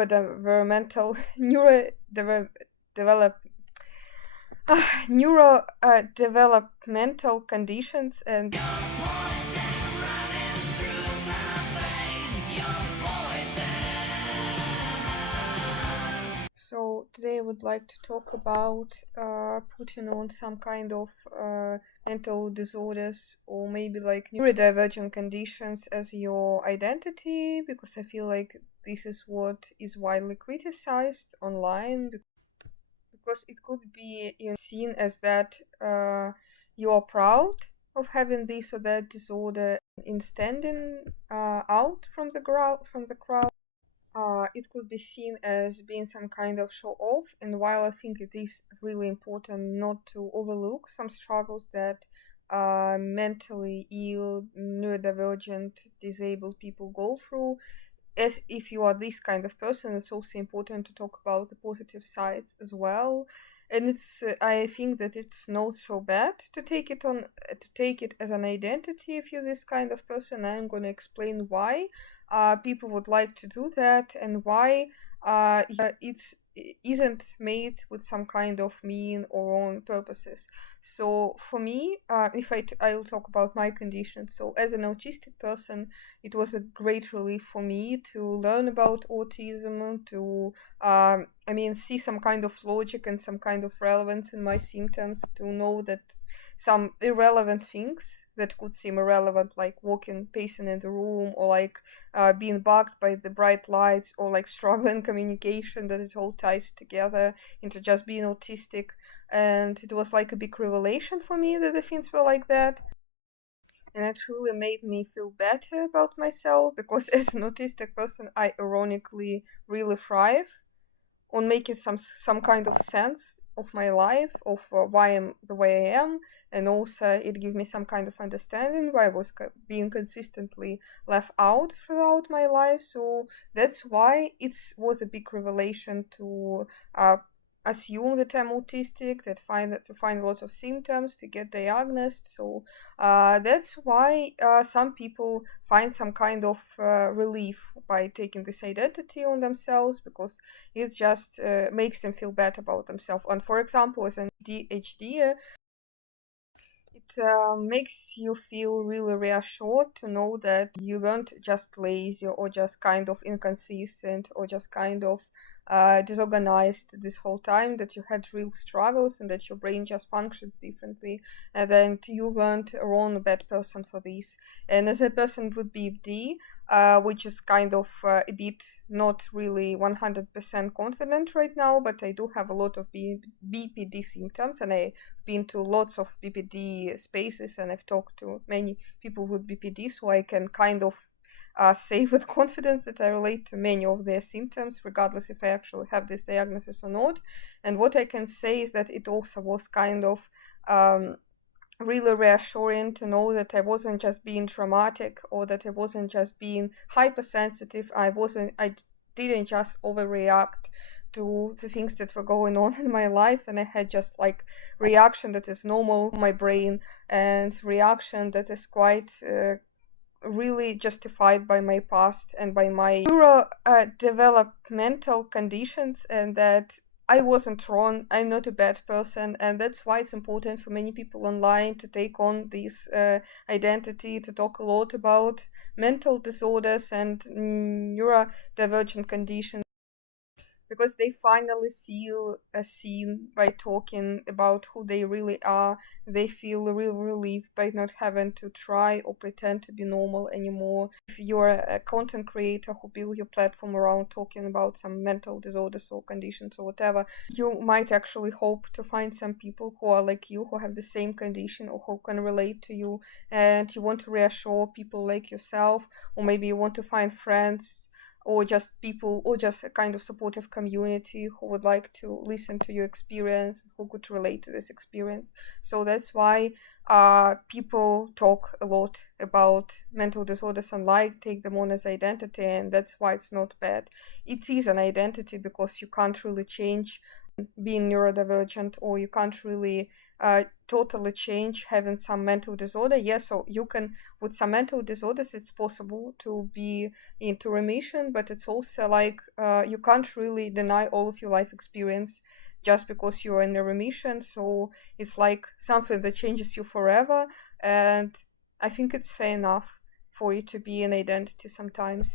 neurodevelopmental neurodevelopmental conditions and so today I would like to talk about putting on some kind of mental disorders or maybe like neurodivergent conditions as your identity, because I feel like this is what is widely criticized online, because it could be seen as that you are proud of having this or that disorder in standing out from the crowd. It could be seen as being some kind of show off, and while I think it is really important not to overlook some struggles that mentally ill, neurodivergent, disabled people go through, as if you are this kind of person, it's also important to talk about the positive sides as well. And it's I think that it's not so bad to take it as an identity if you're this kind of person. I'm going to explain why people would like to do that and why it isn't made with some kind of mean or wrong purposes. So for me, if I'll talk about my condition. So as an autistic person, it was a great relief for me to learn about autism, to see some kind of logic and some kind of relevance in my symptoms, to know that some irrelevant things that could seem irrelevant, like pacing in the room, or like being bugged by the bright lights, or like struggling communication, that it all ties together into just being autistic. And it was like a big revelation for me that the things were like that. And it truly made me feel better about myself, because as an autistic person, I ironically really thrive on making some kind of sense of my life, of why I'm the way I am, and also it gave me some kind of understanding why I was being consistently left out throughout my life. So that's why it was a big revelation to assume that I'm autistic, to find a lot of symptoms, to get diagnosed. So that's why some people find some kind of relief by taking this identity on themselves, because it just makes them feel better about themselves. And for example, as an AuDHDer, it makes you feel really reassured to know that you weren't just lazy or just kind of inconsistent or just kind of disorganized this whole time, that you had real struggles and that your brain just functions differently, and then you weren't a wrong bad person for this. And as a person with BPD, which is kind of a bit not really 100% confident right now, but I do have a lot of BPD symptoms, and I've been to lots of BPD spaces, and I've talked to many people with BPD, so I can kind of say with confidence that I relate to many of their symptoms, regardless if I actually have this diagnosis or not. And what I can say is that it also was kind of really reassuring to know that I wasn't just being traumatic, or that I wasn't just being hypersensitive. I didn't just overreact to the things that were going on in my life, and I had just like reaction that is normal in my brain, and reaction that is quite really justified by my past and by my developmental conditions, and that I wasn't wrong, I'm not a bad person. And that's why it's important for many people online to take on this identity, to talk a lot about mental disorders and neurodivergent conditions, because they finally feel seen by talking about who they really are. They feel a real relief by not having to try or pretend to be normal anymore. If you're a content creator who build your platform around talking about some mental disorders or conditions or whatever, you might actually hope to find some people who are like you, who have the same condition or who can relate to you, and you want to reassure people like yourself, or maybe you want to find friends or just people, or just a kind of supportive community who would like to listen to your experience, who could relate to this experience. So that's why people talk a lot about mental disorders and take them on as identity, and that's why it's not bad. It is an identity because you can't really change being neurodivergent, or you can't really totally change having some mental disorder. Yes, so you can, with some mental disorders, it's possible to be into remission, but it's also like you can't really deny all of your life experience just because you're in a remission. So it's like something that changes you forever, and I think it's fair enough for it to be an identity sometimes.